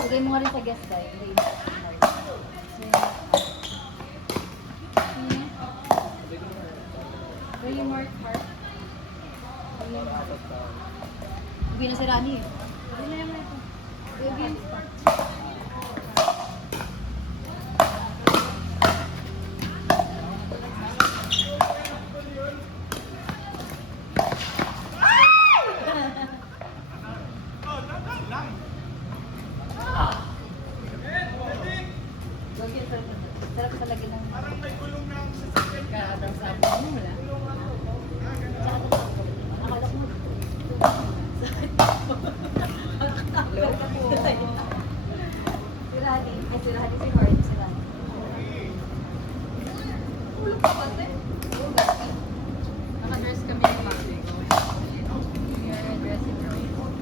Lagay mo nga rin sa guest guide. Really mark heart. Ubi na si Rani eh. Ubi na naman ito. Ubi. Sarap sa lagi ng... Parang may gulong na ang sasakyan ka. Kaadang sa mo wala. Saka ito ako. Akala ko. Hello? Si Rani. Ay, si Rani. Si Hart. Si Rani. Ulo pa ba ito? Naka-dress kami ng Mexico. We are dressing room.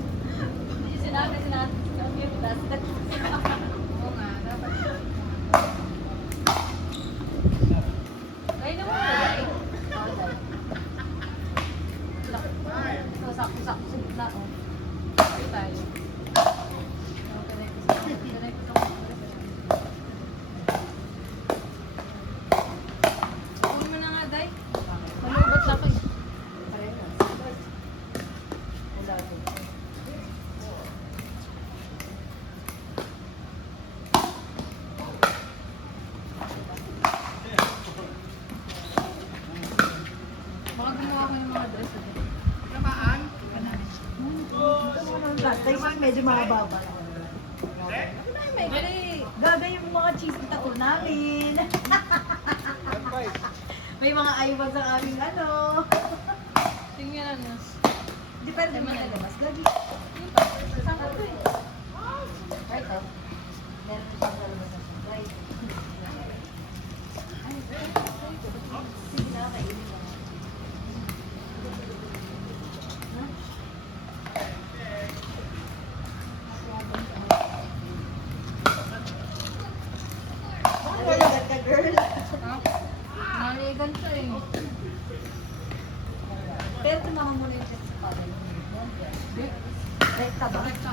Sinabi. Oo nga, dapat. Kayo naman wala eh. Sakto sa gitna. Kayo tayo. Kunin mo na nga, Day. Malubot na ako eh. Baka gumawa ko ng mga dress eh. Tamaan? Medyo mababa. Mali! Gagay yung mga cheese tato namin. May mga aywan sa aming ano. Tingnan na. Di pa rin malabas. Gagi. Saan ka to eh? Right, oh. Meron siyang lalabas na siya. Right. Sige na, kainin mo. Wala ka, girl. Ha? Naligan siya eh. Pero tumama mo na yung chest sa paddle. Right ka ba? Correct ka.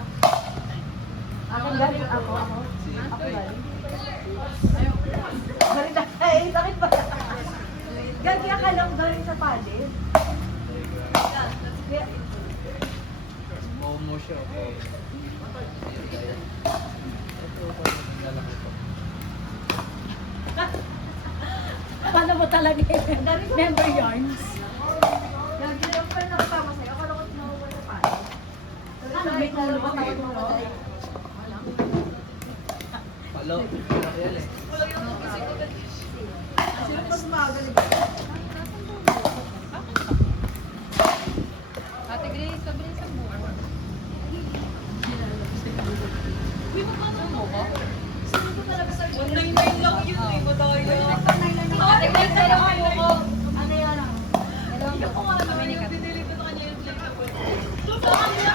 Ako galing ako. Ako galing. Ayaw. Galing na. Ay, bakit ba? Gagi akala ko galing sa palit. Kaya, Momo siya. paano mo talaga yun? Member yarns. Gagi lang pa nakatama sa'yo. Akala ko tinawag sa paddle. Ano, may tulog ba tayo mo? Palo. Yan eh. Sino mas magaling? Ate Grace, pabilisan mo. Saan mo ko? Online lang yun, eh, madaya. Ate Grace, dalawang mo ko. Ano yan? Dalawang Ako buko. nga naman yung binili ko sa kanya yung flexible. Sa kanya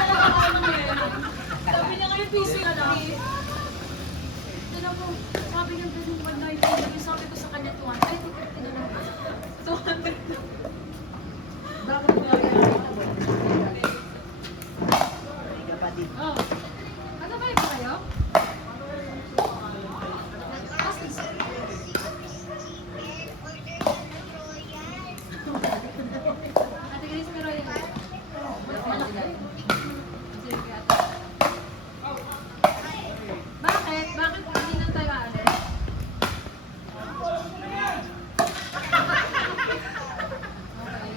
sabi niya ngayon, PC na lang. Alam mo, sabi niya kasi 190, sabi ko sa kanya 200. Ay, 250 na lang. 200 lang. Bakit mo lang yan? Oh. Ano ba iba kayo? Ate Grace, meron yung sige, ate. Bakit? Bakit hindi na tayo aalis?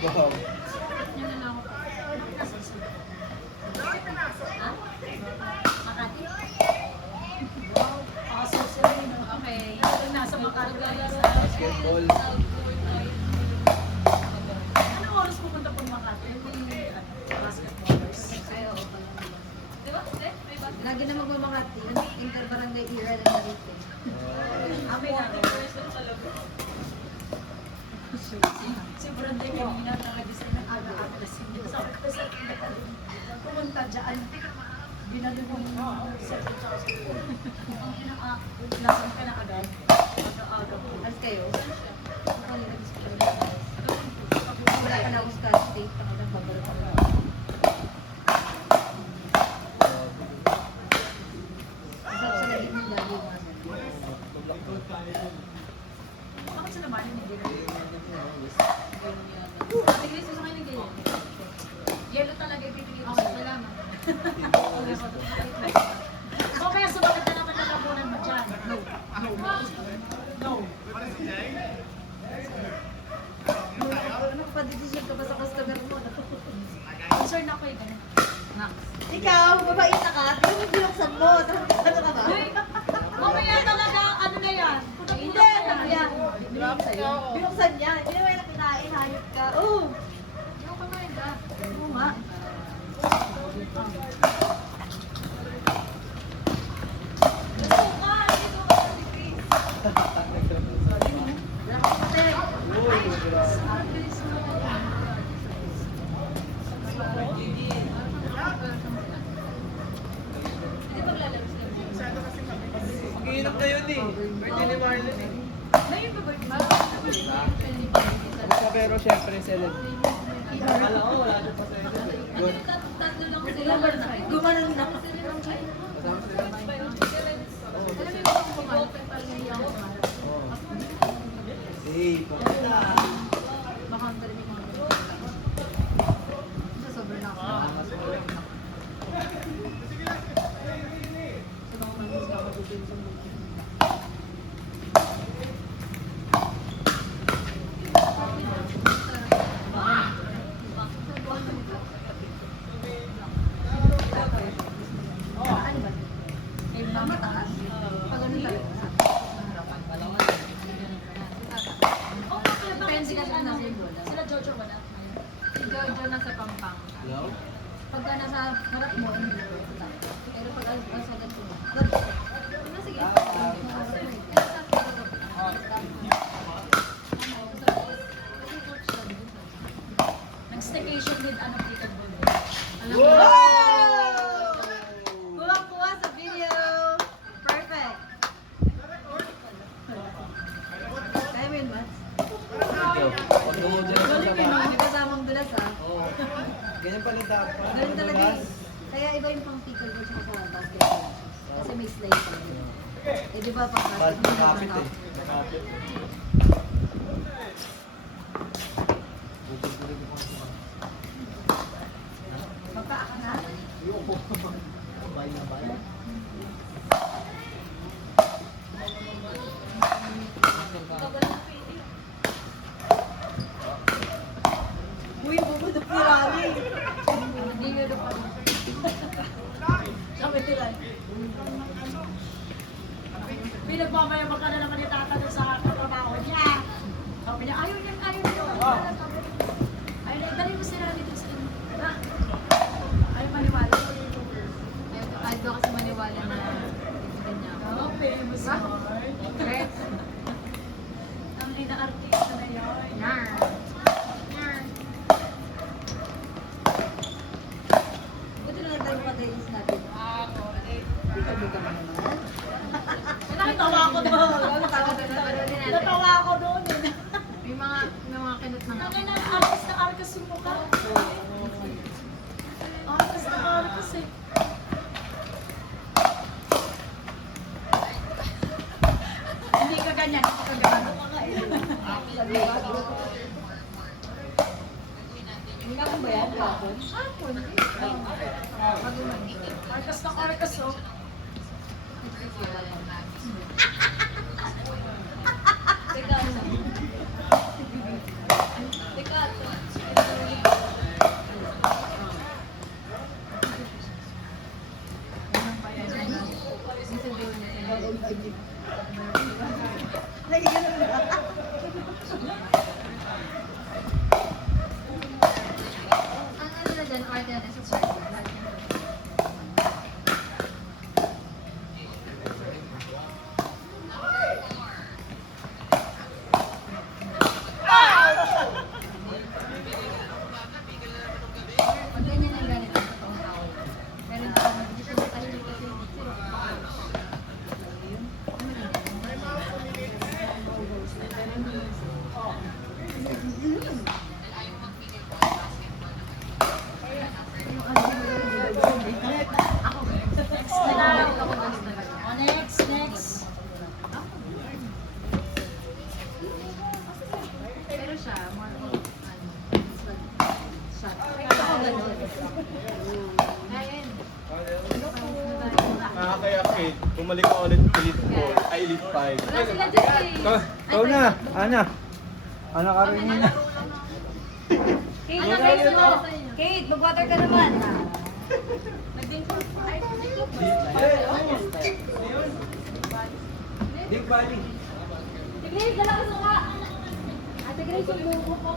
Wow. Yan na lang ako. Makati. Okay. Nasa Makati. Basketball. Anong oras pupunta po Makati? Basketballers. Ay, oo pala. Di ba? May ba? Lagi na magmamakati. Interbarangay era ng Marite. Amin na. Si Brenda kanina nakagising ng aga-aga na siya. Sabi ko sa kanya, pumunta dyan. Binali mo yung set at saka sa nasan ka na agad. Aga-aga po. Alas kayo? Ako kanina gusto ko na. Wala ka na akong scotch tape. Pakitang babalik ako. Isa sa'yo. Binuksan niya. Hindi naman yung kinain, hayop ka. Oo. Yung kumain ka. Oo nga. Wala ka patay. Ang bilis mo. Hindi maglalabas na. Mag-iinom na yun eh. Birthday ni Marlon eh. Ngayon pa ba? Pero syempre celeb. Akala ko wala siya pa sa Good. Tatlo lang sila. Gumanon na. Kasama sila. Alam mo yung kumain pa pala niya ako. Oo. Hey, pakita. Baka ang dali mga sobrang na ako. Mas malaki. Sa mga manis ka mabibig sa mga. Ano ba? Eh, mataas. Pag ano talaga. Depende kasi ano, nasa yung bola. sila Jojo ba na? Si Jojo nasa Pampang. Hello? Pagka nasa harap mo, hindi ko. Pero pag nasa gato mo. Sige. Nag-staycation with ano, Tita Bondo. Alam mo. Kuha sa video. Perfect. Kaya mo yun, Mats? Ito. Pag-uod dyan sa sama. May kasamang dulas, ha? Oo. Ganyan pala dapat. Ganun talaga Dulas. yun. Kaya iba yung pang pickle ko sa basketball. Kasi may slide pa rin. Eh, di ba pang Bad basketball? nakapit eh. Nakapit. Bukod-bukod yung mga sama. Magpaa ka na? Ayoko. Bay na bay. Uy, bubudok ni Rani. Hindi nyo pa. Sabi nila. Pinagmamayabang ka na naman ni Tata doon sa katrabaho niya. Sabi niya, ayaw niya. Ayaw niya, dali mo sila dito sa inyo. Ha? Ayaw maniwala. Ayaw daw kasi maniwala na ganyan. Oh, famous Ba? heart. Correct. Ang lina artista na yun. Yar. Buti na lang tayo patayin natin. Bika-bika mo naman. Natawa ako doon. Natawa ako doon. May mga kinot na nga. Nangay na artist na artist yung mukha. Artist na artist eh. Hindi ka ganyan. Hindi ka ganyan. Hanggang ba yan? Kapon? Artist na artist oh. Teka. Teka. Nagigilong na. Ang ano na dyan, order na sa circle. Pag ganyan ang ganit ang totoong tao. Pero hindi ko dito na tayo kasi Nalalaw ako guys talaga. Oh, next. pero siya, more of shot. Ako ganun. Ayun. Nakakayakit. Bumalik ka ulit Elite 4. Ay, Elite 5. Wala sila dyan eh. Ikaw na, Ana. Ana ka rin yun. Kate, Ano guys, wala sa inyo? Kate, mag-water ka naman. Big Valley. Sige, dala ko sa Guys, sumubo ko.